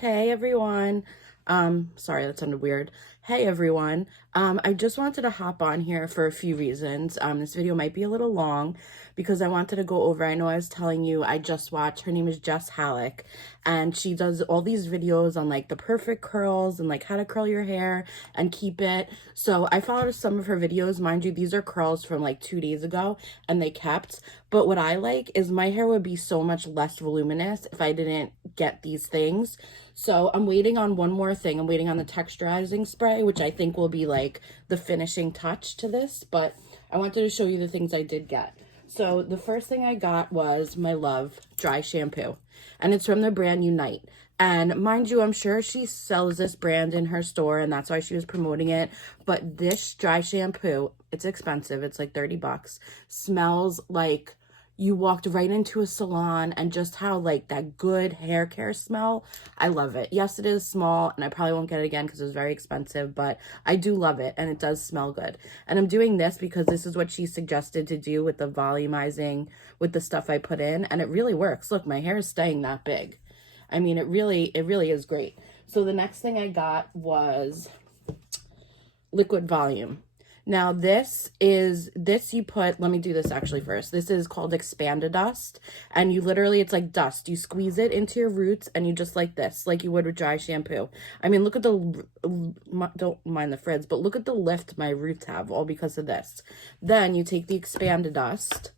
Hey everyone. Sorry, that sounded weird. Hey everyone. I just wanted to hop on here for a few reasons. This video might be a little long because I wanted to go over, I know I was telling you I just watched, her name is Jess Halleck, and she does all these videos on like the perfect curls and like how to curl your hair and keep it. So I followed some of her videos. Mind you, these are curls from like 2 days ago and they kept. But what I like is my hair would be so much less voluminous if I didn't get these things. So I'm waiting on one more thing. I'm waiting on the texturizing spray, which I think will be like the finishing touch to this. But I wanted to show you the things I did get. So the first thing I got was my Love dry shampoo. And it's from the brand Unite. And mind you, I'm sure she sells this brand in her store and that's why she was promoting it. But this dry shampoo, it's expensive. It's like 30 bucks. Smells like you walked right into a salon, and just how like that good hair care smell. I love it. Yes, it is small and I probably won't get it again because it's very expensive, but I do love it and it does smell good. And I'm doing this because this is what she suggested to do with the volumizing with the stuff I put in, and it really works. Look, my hair is staying that big. I mean, it really is great. So the next thing I got was liquid volume. Now this you put, let me do this actually first. This is called Expandidust, and you literally, it's like dust. You squeeze it into your roots and you just like this, like you would with dry shampoo. I mean, look at the, don't mind the frizz, but look at the lift my roots have, all because of this. Then you take the Expandidust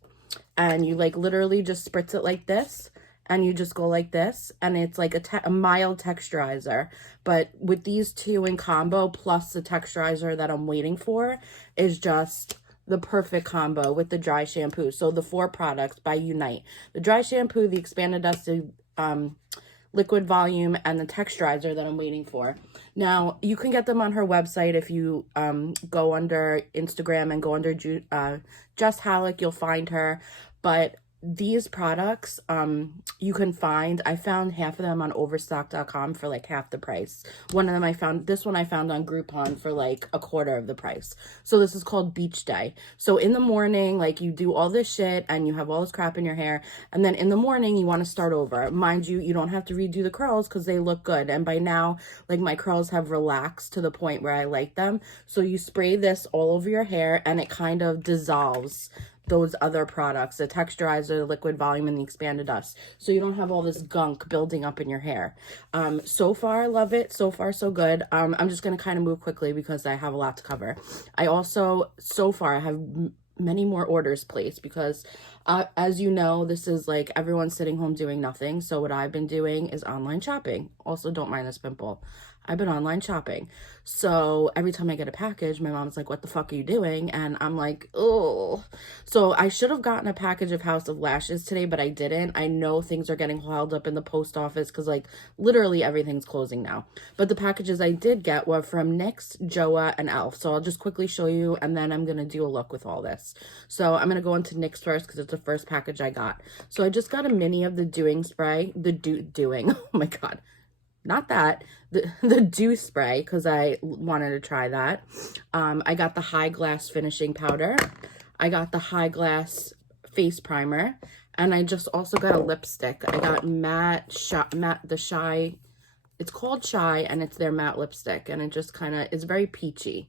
and you like literally just spritz it like this. And you just go like this, and it's like a mild texturizer. But with these two in combo, plus the texturizer that I'm waiting for, is just the perfect combo with the dry shampoo. So the 4 products by Unite. The dry shampoo, the expanded dust, liquid volume, and the texturizer that I'm waiting for. Now, you can get them on her website. If you go under Instagram and go under Jess Halleck, you'll find her. But these products, you can find, I found half of them on overstock.com for like half the price. One of them this one I found on Groupon for like a quarter of the price. So this is called Beach Day. So in the morning, like you do all this shit and you have all this crap in your hair. And then in the morning, you want to start over. Mind you, you don't have to redo the curls because they look good. And by now, like my curls have relaxed to the point where I like them. So you spray this all over your hair and it kind of dissolves those other products, the texturizer, the liquid volume, and the expanded dust, so you don't have all this gunk building up in your hair. So far I love it. So far so good. I'm just going to kind of move quickly because I have a lot to cover. I also, so far I have many more orders placed because as you know, this is like everyone's sitting home doing nothing. So what I've been doing is online shopping. Also, don't mind this pimple. I've been online shopping. So every time I get a package, my mom's like, what the fuck are you doing? And I'm like, oh. So I should have gotten a package of House of Lashes today, but I didn't. I know things are getting piled up in the post office because like literally everything's closing now. But the packages I did get were from NYX, JOA, and ELF. So I'll just quickly show you, and then I'm going to do a look with all this. So I'm going to go into NYX first because it's the first package I got. So I just got a mini of the Doing Spray. The Doing. Oh my God. Not that, the dew spray, because I wanted to try that. I got the High Glass finishing powder. I got the High Glass face primer, and I just also got a lipstick. I got the Shy, it's called Shy, and it's their matte lipstick, and it just kind of is very peachy.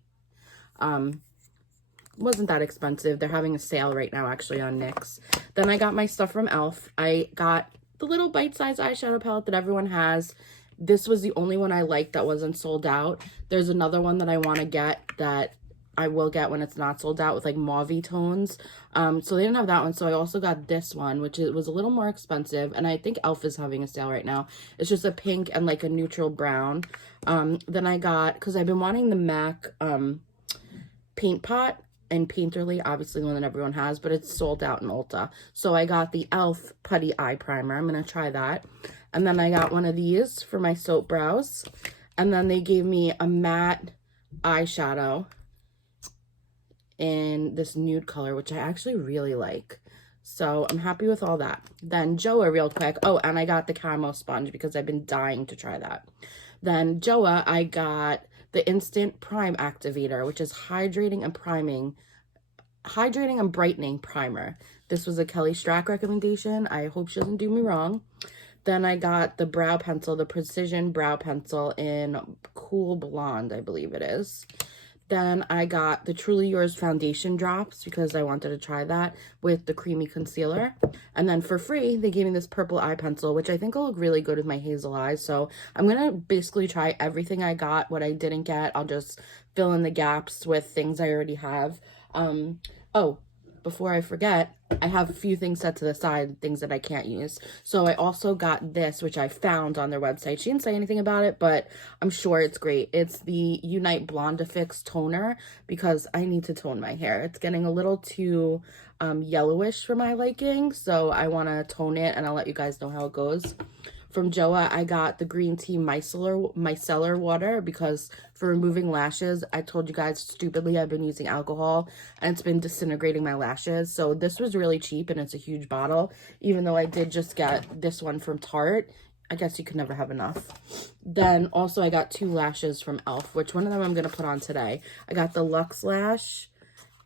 Wasn't that expensive. They're having a sale right now actually on NYX. Then I got my stuff from ELF. I got the little bite-sized eyeshadow palette that everyone has. This was the only one I liked that wasn't sold out. There's another one that I want to get that I will get when it's not sold out with like mauve tones. So they didn't have that one. So I also got this one, which was a little more expensive. And I think ELF is having a sale right now. It's just a pink and like a neutral brown. Then I got, because I've been wanting the MAC paint pot and Painterly, obviously the one that everyone has, but it's sold out in Ulta. So I got the ELF Putty Eye Primer. I'm going to try that. And then I got one of these for my soap brows. And then they gave me a matte eyeshadow in this nude color, which I actually really like. So I'm happy with all that. Then JOA real quick. Oh, and I got the camo sponge because I've been dying to try that. Then JOA, I got the Instant Prime Activator, which is hydrating and brightening primer. This was a Kelly Strack recommendation. I hope she doesn't do me wrong. Then I got the brow pencil, the Precision Brow Pencil in Cool Blonde, I believe it is. Then I got the Truly Yours foundation drops because I wanted to try that with the creamy concealer. And then for free, they gave me this purple eye pencil, which I think will look really good with my hazel eyes. So I'm going to basically try everything I got. What I didn't get, I'll just fill in the gaps with things I already have. Oh, before I forget, I have a few things set to the side, things that I can't use. So I also got this, which I found on their website. She didn't say anything about it, but I'm sure it's great. It's the Unite Blondifix toner because I need to tone my hair. It's getting a little too yellowish for my liking, so I want to tone it, and I'll let you guys know how it goes. From Joa, I got the green tea micellar water because for removing lashes, I told you guys stupidly I've been using alcohol and it's been disintegrating my lashes. So this was really cheap and it's a huge bottle, even though I did just get this one from Tarte. I guess you could never have enough. Then also I got 2 lashes from e.l.f., which one of them I'm going to put on today. I got the Luxe Lash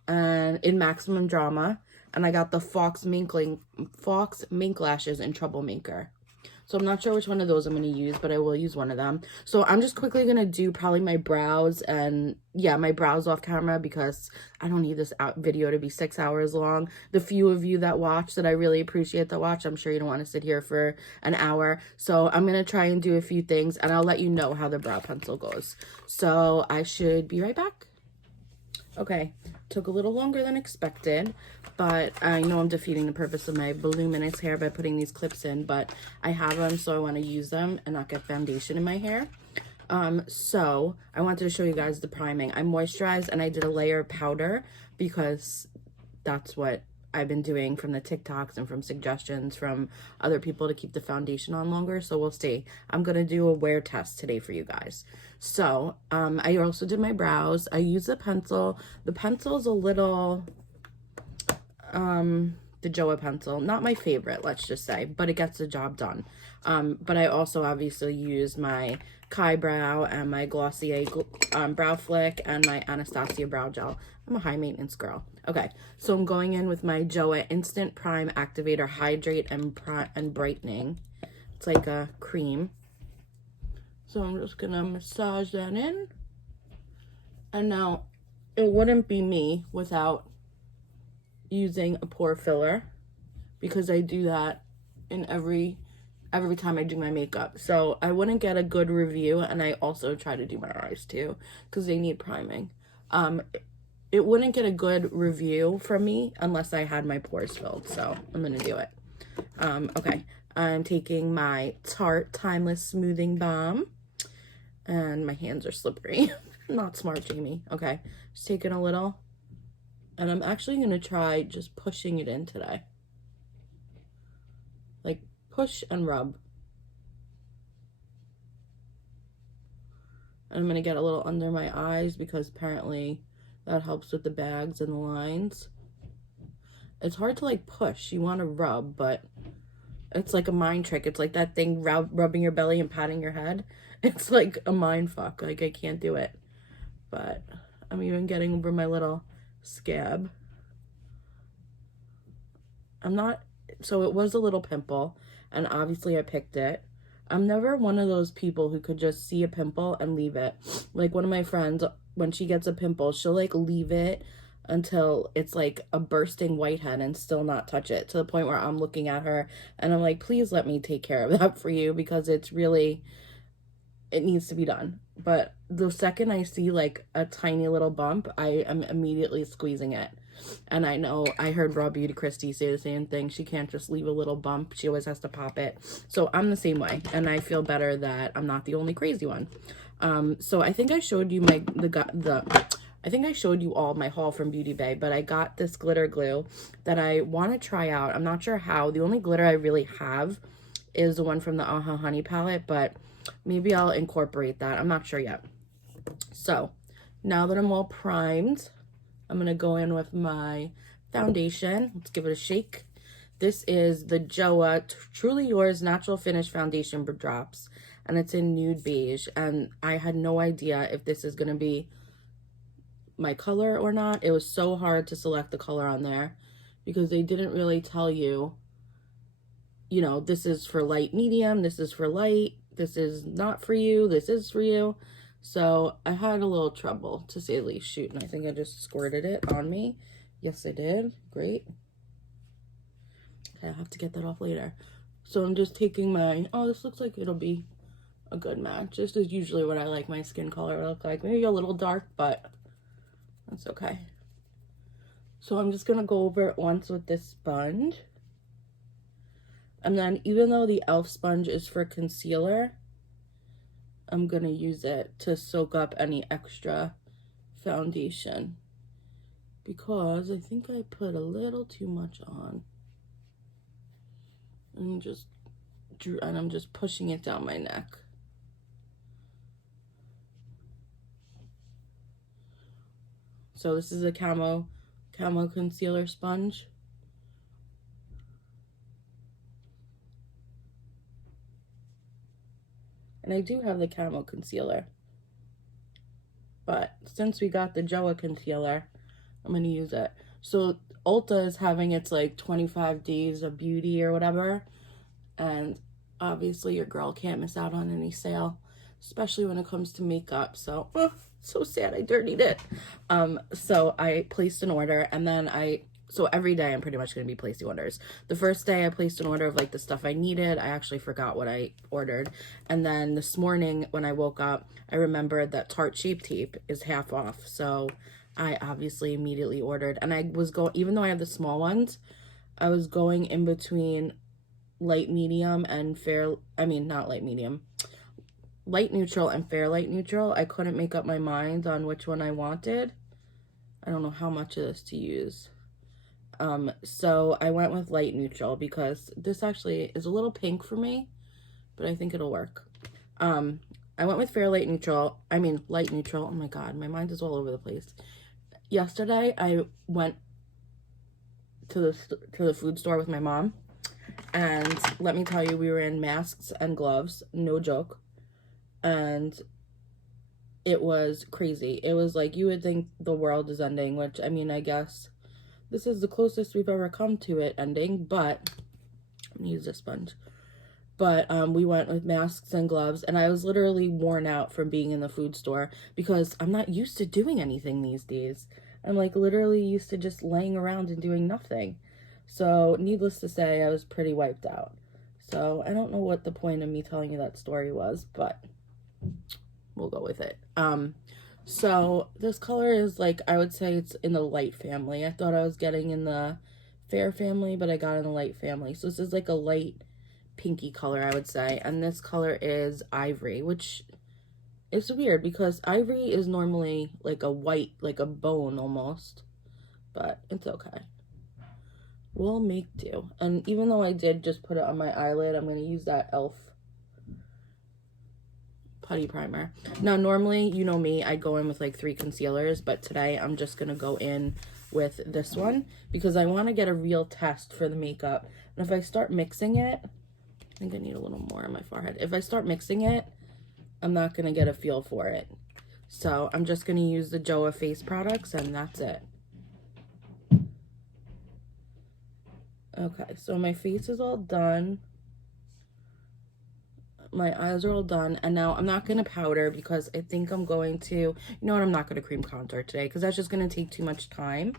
and in Maximum Drama, and I got the Fox Mink lashes in Troublemaker. So I'm not sure which one of those I'm going to use, but I will use one of them. So I'm just quickly going to do probably my brows and, yeah, my brows off camera because I don't need this video to be 6 hours long. The few of you that watch that I really appreciate that watch, I'm sure you don't want to sit here for an hour. So I'm going to try and do a few things, and I'll let you know how the brow pencil goes. So I should be right back. Okay, took a little longer than expected, but I know I'm defeating the purpose of my voluminous hair by putting these clips in, but I have them, so I want to use them and not get foundation in my hair. So I wanted to show you guys the priming. I moisturized and I did a layer of powder because that's what I've been doing from the TikToks and from suggestions from other people to keep the foundation on longer. So we'll see. I'm going to do a wear test today for you guys. So, I also did my brows. I used a pencil. The pencil's a little, the Joa pencil, not my favorite, let's just say, but it gets the job done. But I also obviously used my Kai Brow and my Glossier Brow Flick and my Anastasia Brow Gel. I'm a high maintenance girl. Okay, so I'm going in with my Joa Instant Prime Activator Hydrate and Brightening. It's like a cream. So I'm just gonna massage that in. And now, it wouldn't be me without using a pore filler because I do that in every time I do my makeup. So I wouldn't get a good review, and I also try to do my eyes too because they need priming. It wouldn't get a good review from me unless I had my pores filled, so I'm gonna do it. Okay, I'm taking my Tarte Timeless Smoothing Balm, and my hands are slippery. Not smart, Jamie. Okay, just taking a little, and I'm actually gonna try just pushing it in today. Like, push and rub. And I'm gonna get a little under my eyes because apparently that helps with the bags and the lines. It's hard to like push. You want to rub, but it's like a mind trick. It's like that thing rubbing your belly and patting your head. It's like a mind fuck. Like, I can't do it. But I'm even getting over my little scab. So it was a little pimple, and obviously I picked it. I'm never one of those people who could just see a pimple and leave it. Like, one of my friends, when she gets a pimple, she'll like leave it until it's like a bursting whitehead and still not touch it, to the point where I'm looking at her and I'm like, please let me take care of that for you because it's really, it needs to be done. But the second I see like a tiny little bump, I am immediately squeezing it. And I know I heard Raw Beauty Christie say the same thing. She can't just leave a little bump. She always has to pop it. So I'm the same way. And I feel better that I'm not the only crazy one. So I think I showed you I think I showed you all my haul from Beauty Bay, but I got this glitter glue that I want to try out. I'm not sure how. The only glitter I really have is the one from the Aha Honey palette, but maybe I'll incorporate that. I'm not sure yet. So now that I'm all primed, I'm going to go in with my foundation. Let's give it a shake. This is the Joa Truly Yours Natural Finish Foundation Drops, and it's in nude beige. And I had no idea if this is going to be my color or not. It was so hard to select the color on there because they didn't really tell you you know, this is for light medium, this is for light, this is not for you, this is for you. So I had a little trouble, to say the least. Shoot, and I think I just squirted it on me. Yes, I did. Great. Okay, I'll have to get that off later. So I'm just taking my, oh, this looks like it'll be a good match. This is usually what I like my skin color to look like. Maybe a little dark, but that's okay. So I'm just going to go over it once with this sponge. And then even though the e.l.f. sponge is for concealer, I'm going to use it to soak up any extra foundation. Because I think I put a little too much on. And I'm just pushing it down my neck. So this is a camo concealer sponge. And I do have the camo concealer. But since we got the Joa concealer, I'm going to use it. So Ulta is having its like 25 days of beauty or whatever. And obviously your girl can't miss out on any sale, especially when it comes to makeup. So, so sad I dirtied it. So I placed an order, and then so every day I'm pretty much going to be placing orders. The first day I placed an order of like the stuff I needed. I actually forgot what I ordered. And then this morning when I woke up, I remembered that Tarte Shape Tape is half off. So I obviously immediately ordered. And I was going, even though I have the small ones, I was going in between light medium and fair, not light medium, light neutral and fair light neutral. I couldn't make up my mind on which one I wanted. I don't know how much of this to use. So I went with light neutral because this actually is a little pink for me, but I think it'll work. I went with fair light neutral. Light neutral. Oh my God, my mind is all over the place. Yesterday, I went to the food store with my mom, and let me tell you, we were in masks and gloves, no joke, and it was crazy. It was like you would think the world is ending, which, I guess this is the closest we've ever come to it ending, but I'm gonna use this sponge. But we went with masks and gloves, and I was literally worn out from being in the food store because I'm not used to doing anything these days. I'm like literally used to just laying around and doing nothing. So needless to say, I was pretty wiped out. So I don't know what the point of me telling you that story was, but we'll go with it. So this color is like, I would say it's in the light family. I thought I was getting in the fair family, but I got in the light family. So this is like a light pinky color, I would say. And this color is ivory, which is weird because ivory is normally like a white, like a bone almost, but it's okay. We'll make do. And even though I did just put it on my eyelid, I'm going to use that e.l.f. putty primer. Now, normally, you know me, I go in with like 3 concealers, but today I'm just going to go in with this one because I want to get a real test for the makeup. And if I start mixing it, I think I need a little more on my forehead. If I start mixing it, I'm not going to get a feel for it. So I'm just going to use the Joa face products, and that's it. Okay, so my face is all done. My eyes are all done, and now I'm not going to powder because I think I'm going to, you know what, I'm not going to cream contour today because that's just going to take too much time,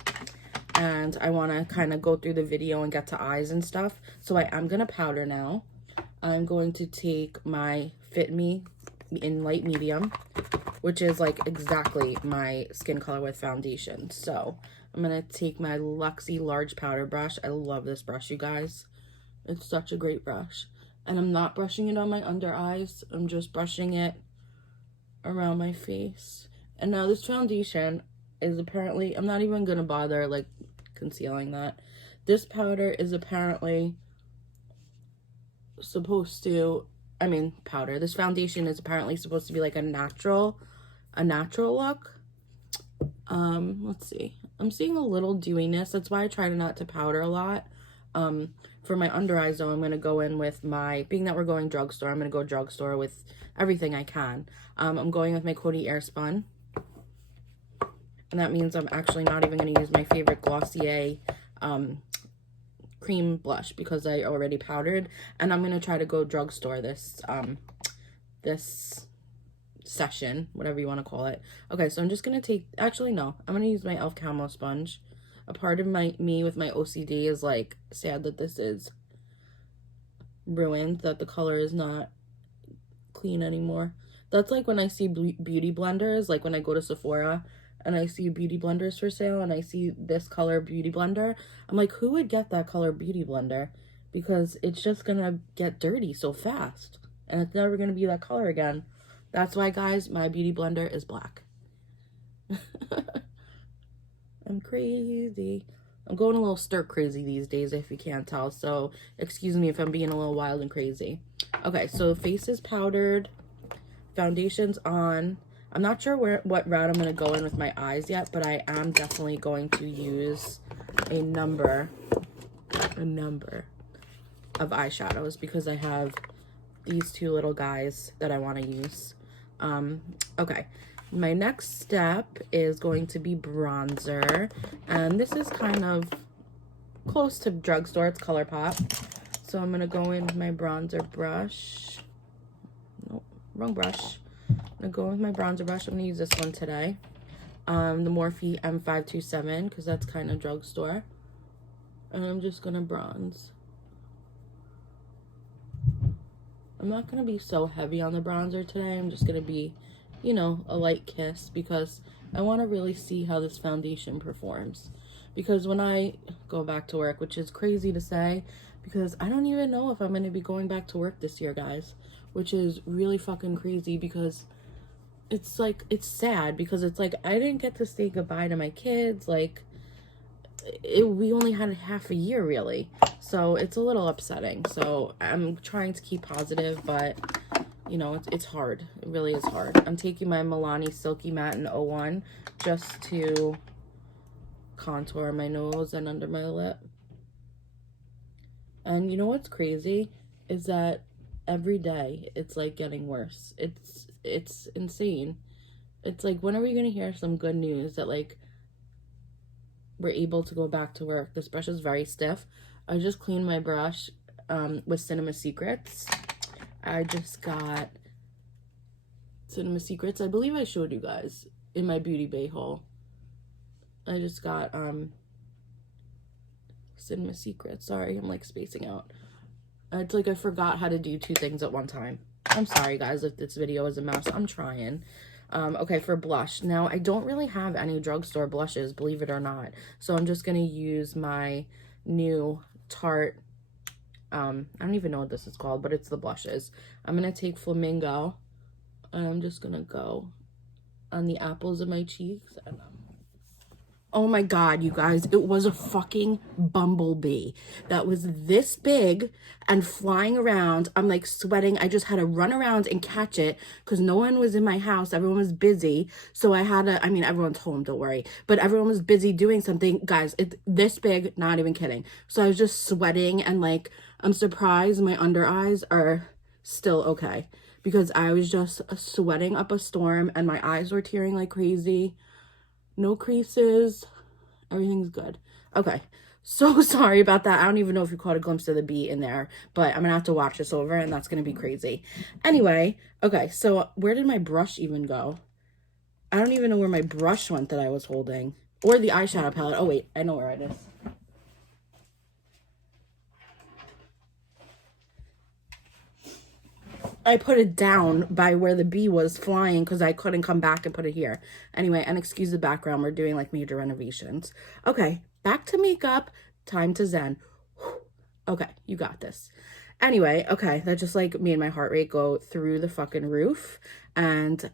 and I want to kind of go through the video and get to eyes and stuff. So I am going to powder now. I'm going to take my Fit Me in light medium, which is like exactly my skin color with foundation. So I'm going to take my Luxie large powder brush. I love this brush, you guys. It's such a great brush. And I'm not brushing it on my under eyes. I'm just brushing it around my face. And now this foundation is apparently, I'm not even going to bother like concealing that. This powder is apparently supposed to, this foundation is apparently supposed to be like a natural look. Let's see. I'm seeing a little dewiness. That's why I try not to powder a lot. For my under eyes though, I'm going to go in with being that we're going drugstore, I'm going to go drugstore with everything I can. I'm going with my Coty Airspun. And that means I'm actually not even going to use my favorite Glossier cream cream blush because I already powdered, and I'm gonna try to go drugstore this this session, whatever you want to call it. Okay, so I'm just gonna take, actually no, I'm gonna use my e.l.f. Camo sponge. A part of me with my OCD is like sad that this is ruined, that the color is not clean anymore. That's like when I see beauty blenders, like when I go to Sephora and I see beauty blenders for sale and I see this color beauty blender, I'm like, who would get that color beauty blender? Because it's just gonna get dirty so fast and it's never gonna be that color again. That's why, guys, my beauty blender is black. I'm crazy. I'm going a little stir crazy these days, if you can't tell, so excuse me if I'm being a little wild and crazy. Okay, so face is powdered, foundation's on. I'm not sure what route I'm going to go in with my eyes yet, but I am definitely going to use a number of eyeshadows because I have these two little guys that I want to use. Okay, my next step is going to be bronzer, and this is kind of close to drugstore. It's ColourPop. So I'm gonna go in with my bronzer brush. Nope, wrong brush. I'm gonna go with my bronzer brush. I'm gonna use this one today. The Morphe M527 because that's kind of drugstore. And I'm just gonna bronze. I'm not gonna be so heavy on the bronzer today. I'm just gonna be, you know, a light kiss because I want to really see how this foundation performs. Because when I go back to work, which is crazy to say, because I don't even know if I'm going to be going back to work this year, guys, which is really fucking crazy because it's like, it's sad because it's like, I didn't get to say goodbye to my kids. Like, we only had half a year, really. So it's a little upsetting. So I'm trying to keep positive, but you know, it's hard. It really is hard. I'm taking my Milani Silky Matte in 01 just to contour my nose and under my lip. And you know what's crazy is that every day it's like getting worse. It's insane. It's like, when are we gonna hear some good news that like we're able to go back to work? This brush is very stiff. I just cleaned my brush with Cinema Secrets. I just got Cinema Secrets. I believe I showed you guys in my Beauty Bay haul. I just got Cinema Secrets. Sorry, I'm like spacing out. It's like I forgot how to do two things at one time. I'm sorry, guys, if this video is a mess. I'm trying. Okay, for blush. Now, I don't really have any drugstore blushes, believe it or not. So I'm just going to use my new Tarte, I don't even know what this is called, but it's the blushes. I'm going to take Flamingo, and I'm just going to go on the apples of my cheeks. And oh my god, you guys, it was a fucking bumblebee that was this big and flying around. I'm like sweating. I just had to run around and catch it because no one was in my house. Everyone was busy. So I had to, I mean, everyone's home, don't worry. But everyone was busy doing something. Guys, it's this big, not even kidding. So I was just sweating and like, I'm surprised my under eyes are still okay because I was just sweating up a storm and my eyes were tearing like crazy. No creases. Everything's good. Okay. So sorry about that. I don't even know if you caught a glimpse of the bee in there, but I'm gonna have to watch this over and that's gonna be crazy. Anyway, okay, so where did my brush even go? I don't even know where my brush went that I was holding. Or the eyeshadow palette. Oh wait, I know where it is. I put it down by where the bee was flying because I couldn't come back and put it here. Anyway, and excuse the background. We're doing like major renovations. Okay, back to makeup. Time to zen. Okay, you got this. Anyway, okay, that just like made my heart rate go through the fucking roof. And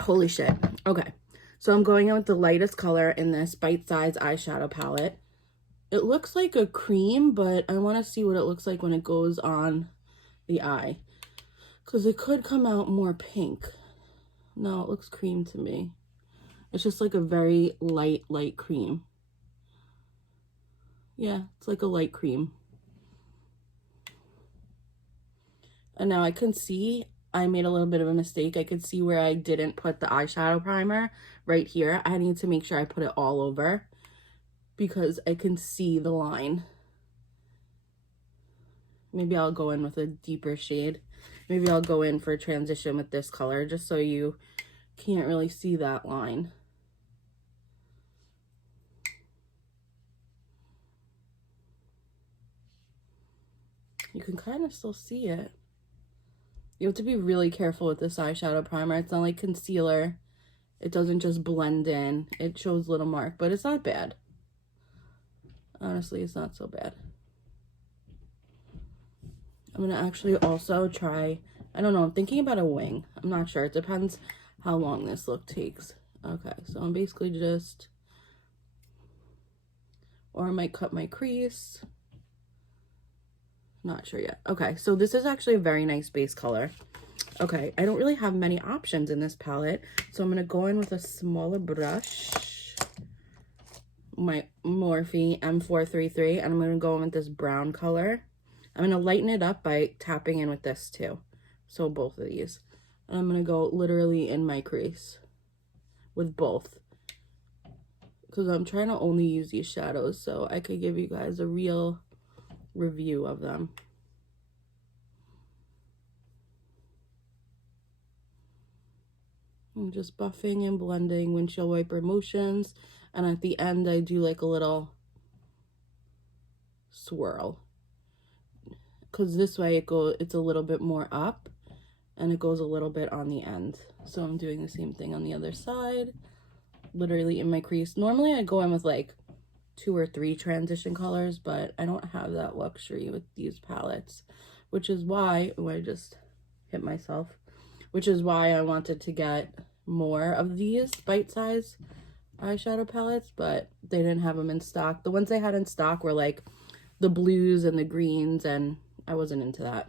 holy shit. Okay, so I'm going in with the lightest color in this bite-sized eyeshadow palette. It looks like a cream, but I want to see what it looks like when it goes on the eye. Because it could come out more pink. No, it looks cream to me. It's just like a very light cream. Yeah, it's like a light cream. And now I can see I made a little bit of a mistake. I could see where I didn't put the eyeshadow primer right here. I need to make sure I put it all over. because I can see the line. Maybe I'll go in with a deeper shade. Maybe I'll go in for a transition with this color just so you can't really see that line. You can kind of still see it. You have to be really careful with this eyeshadow primer. It's not like concealer. It doesn't just blend in. It shows little mark, but it's not bad. Honestly, it's not so bad. I'm gonna actually also try, I don't know, I'm thinking about a wing. I'm not sure. It depends how long this look takes. Okay, so I'm basically just, or I might cut my crease. Not sure yet. Okay, so this is actually a very nice base color. Okay, I don't really have many options in this palette, so I'm gonna go in with a smaller brush, my Morphe M433, and I'm gonna go in with this brown color. I'm gonna lighten it up by tapping in with this too. So both of these. And I'm gonna go literally in my crease with both, because I'm trying to only use these shadows so I could give you guys a real review of them. I'm just buffing and blending windshield wiper motions, and at the end I do like a little swirl, because this way it's a little bit more up and it goes a little bit on the end. So I'm doing the same thing on the other side, literally in my crease. Normally I go in with like 2 or 3 transition colors, but I don't have that luxury with these palettes, which is why, oh, I just hit myself, which is why I wanted to get more of these bite-size eyeshadow palettes, but they didn't have them in stock. The ones they had in stock were like the blues and the greens, and I wasn't into that.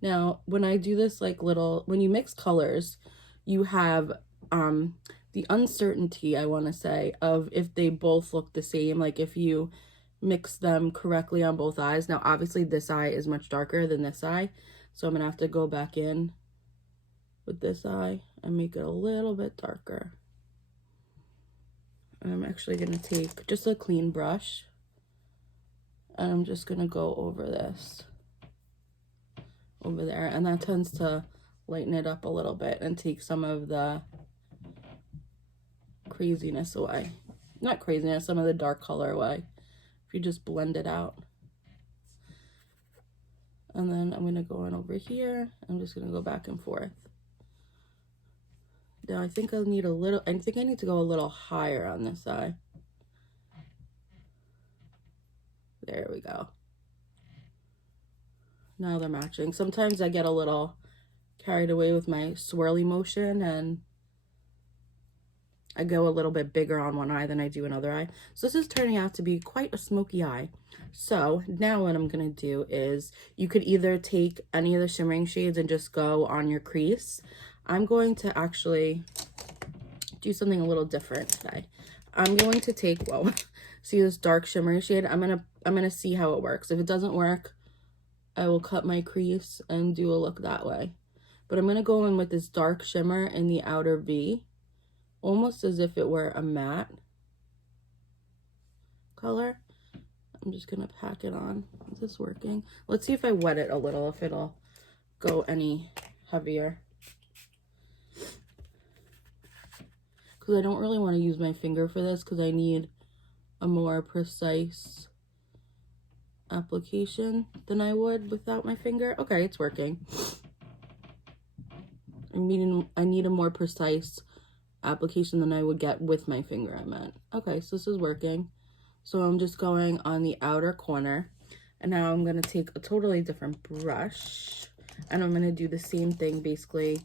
Now, when I do this like little, when you mix colors, you have the uncertainty, I want to say, of if they both look the same, like if you mix them correctly on both eyes. Now, obviously this eye is much darker than this eye, so I'm gonna have to go back in with this eye and make it a little bit darker. I'm actually gonna take just a clean brush and I'm just gonna go over this, over there, and that tends to lighten it up a little bit and take some of the craziness away. Not craziness, some of the dark color away, if you just blend it out. And then I'm gonna go in over here. I'm just gonna go back and forth. Now I think I need a little, I think I need to go a little higher on this eye. There we go. Now they're matching. Sometimes I get a little carried away with my swirly motion and I go a little bit bigger on one eye than I do another eye. So this is turning out to be quite a smoky eye. So now what I'm going to do is, you could either take any of the shimmering shades and just go on your crease. I'm going to actually do something a little different today. I'm going to take, whoa, see this dark shimmery shade? I'm gonna see how it works. If it doesn't work, I will cut my crease and do a look that way. But I'm gonna go in with this dark shimmer in the outer V, almost as if it were a matte color. I'm just gonna pack it on. Is this working? Let's see if I wet it a little, if it'll go any heavier. Because I don't really want to use my finger for this, because I need a more precise application than I would without my finger. Okay, it's working. I need a more precise application than I would get with my finger, I meant. Okay, so this is working. So I'm just going on the outer corner, and now I'm going to take a totally different brush, and I'm going to do the same thing basically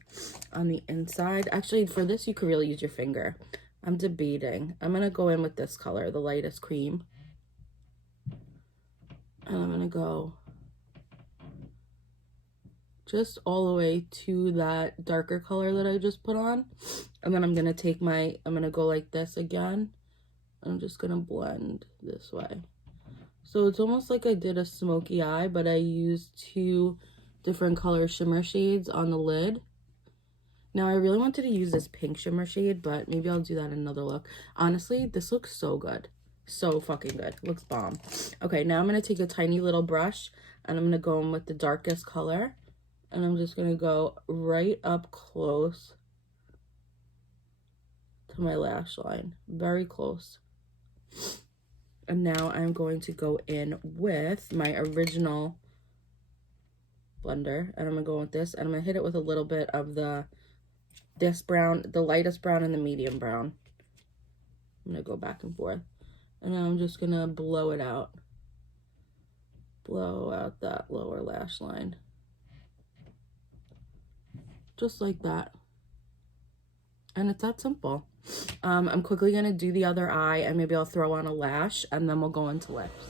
on the inside. Actually, for this you could really use your finger. I'm debating. I'm going to go in with this color, the lightest cream, and I'm going to go just all the way to that darker color that I just put on. And then I'm going to take I'm going to go like this again. I'm just going to blend this way. So it's almost like I did a smoky eye, but I used 2 different color shimmer shades on the lid. Now, I really wanted to use this pink shimmer shade, but maybe I'll do that in another look. Honestly, this looks so good. So fucking good. Looks bomb. Okay, now I'm going to take a tiny little brush, and I'm going to go in with the darkest color. And I'm just going to go right up close to my lash line. Very close. And now I'm going to go in with my original blender. And I'm going to go with this. And I'm going to hit it with a little bit of this brown, the lightest brown and the medium brown. I'm going to go back and forth. And now I'm just going to blow it out. Blow out that lower lash line. Just like that. And it's that simple. I'm quickly going to do the other eye, and maybe I'll throw on a lash, and then we'll go into lips.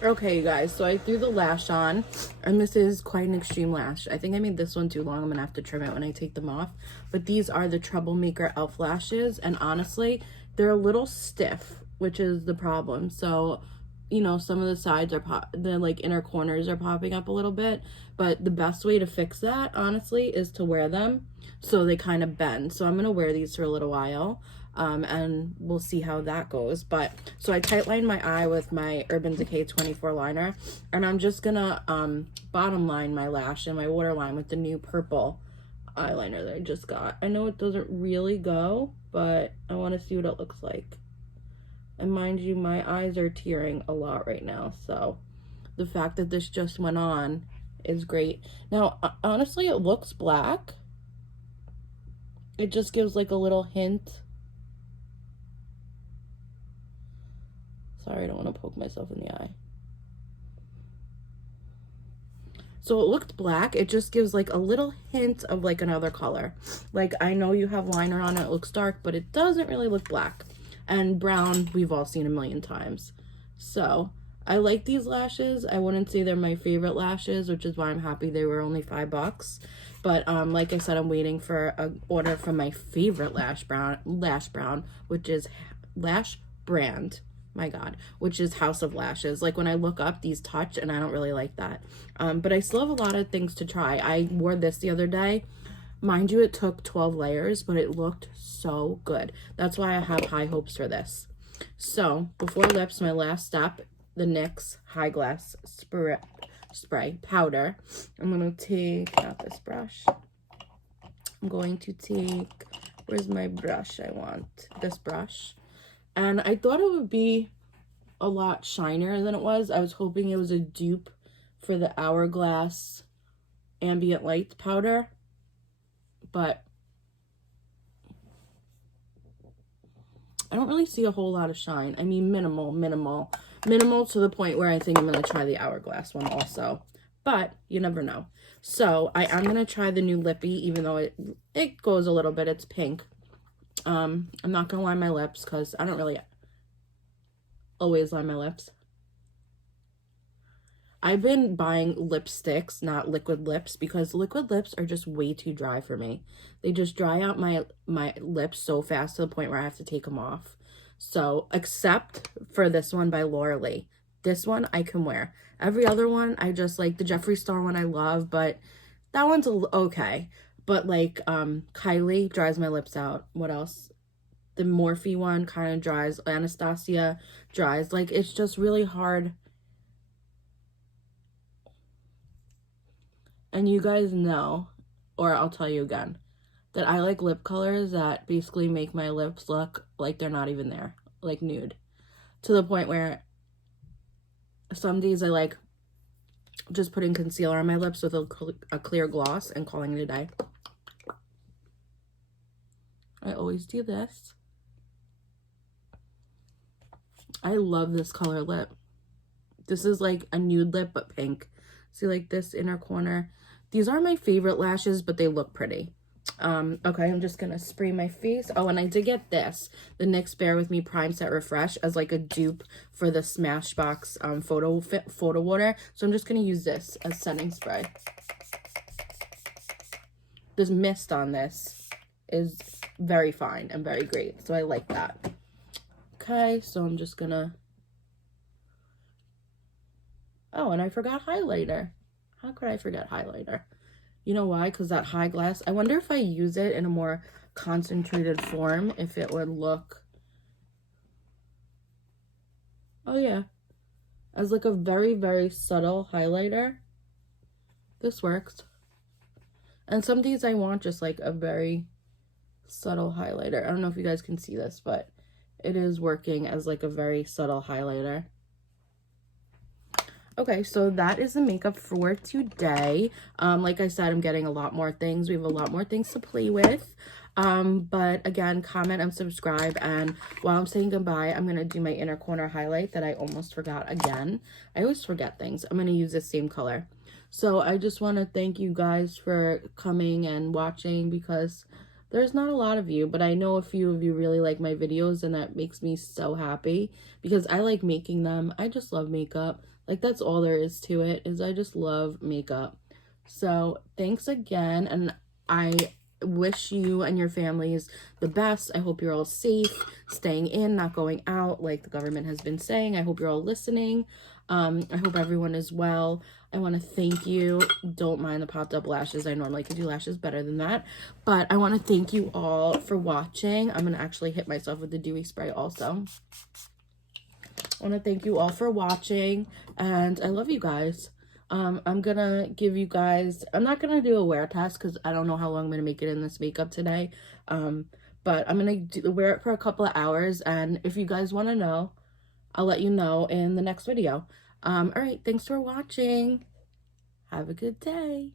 Okay, you guys, so I threw the lash on, and this is quite an extreme lash. I think I made this one too long. I'm going to have to trim it when I take them off. But these are the Troublemaker e.l.f. lashes, and honestly, they're a little stiff, which is the problem. So, you know, some of the sides are the like inner corners are popping up a little bit, but the best way to fix that, honestly, is to wear them so they kind of bend. So I'm going to wear these for a little while. And we'll see how that goes. But so I tight lined my eye with my Urban Decay 24 liner, and I'm just gonna bottom line my lash and my waterline with the new purple eyeliner that I just got. I know it doesn't really go, but I want to see what it looks like. And mind you, my eyes are tearing a lot right now, so the fact that this just went on is great. Now, honestly, it looks black. It just gives like a little hint. Sorry, I don't want to poke myself in the eye. So it looked black. It just gives like a little hint of like another color. Like, I know you have liner on it, it looks dark, but it doesn't really look black. And brown, we've all seen a million times. So I like these lashes. I wouldn't say they're my favorite lashes, which is why I'm happy they were only $5. But like I said, I'm waiting for an order from my favorite lash brand, which is Lash Brand. My God, which is House of Lashes. Like, when I look up, these touch, and I don't really like that. But I still have a lot of things to try. I wore this the other day. Mind you, it took 12 layers, but it looked so good. That's why I have high hopes for this. So before lips, my last step, the NYX High Glass spray powder. I'm going to take, not this brush. I'm going to take, where's my brush? I want this brush. And I thought it would be a lot shinier than it was. I was hoping it was a dupe for the Hourglass Ambient Light powder. But I don't really see a whole lot of shine. I mean, minimal to the point where I think I'm going to try the Hourglass one also. But you never know. So I am going to try the new Lippy, even though it goes a little bit. It's pink. I'm not going to line my lips because I don't really always line my lips. I've been buying lipsticks, not liquid lips, because liquid lips are just way too dry for me. They just dry out my lips so fast to the point where I have to take them off. So, except for this one by Laura Lee. This one I can wear. Every other one, I just like the Jeffree Star one I love, but that one's okay. But like Kylie dries my lips out. What else? The Morphe one kind of dries. Anastasia dries. Like, it's just really hard. And you guys know, or I'll tell you again, that I like lip colors that basically make my lips look like they're not even there. Like nude. To the point where some days I like just putting concealer on my lips with a clear gloss and calling it a day. I always do this. I love this color lip. This is like a nude lip, but pink. See, like this inner corner. These are my favorite lashes, but they look pretty. Okay, I'm just gonna spray my face. Oh, and I did get this, the NYX Bare With Me Prime Set Refresh, as like a dupe for the Smashbox photo water. So I'm just gonna use this as setting spray. This mist on this is very fine and very great, so I like that. Okay, so I'm just gonna... Oh, and I forgot highlighter. How could I forget highlighter? You know why? Because that high glass, I wonder if I use it in a more concentrated form, if it would look, oh yeah, as like a very, very subtle highlighter. This works. And some days I want just like a very subtle highlighter. I don't know if you guys can see this, but it is working as like a very subtle highlighter. Okay, so that is the makeup for today. Like I said, I'm getting a lot more things. We have a lot more things to play with. But again, comment and subscribe. And while I'm saying goodbye, I'm going to do my inner corner highlight that I almost forgot again. I always forget things. I'm going to use the same color. So I just want to thank you guys for coming and watching, because there's not a lot of you, but I know a few of you really like my videos, and that makes me so happy because I like making them. I just love makeup. Like, that's all there is to it, is I just love makeup. So thanks again, and I wish you and your families the best. I hope you're all safe, staying in, not going out like the government has been saying. I hope you're all listening. I hope everyone is well. I want to thank you. Don't mind the popped up lashes. I normally can do lashes better than that. But I want to thank you all for watching. I'm going to actually hit myself with the dewy spray also. I want to thank you all for watching. And I love you guys. I'm going to give you guys... I'm not going to do a wear test because I don't know how long I'm going to make it in this makeup today. But I'm going to wear it for a couple of hours. And if you guys want to know, I'll let you know in the next video. All right, thanks for watching. Have a good day.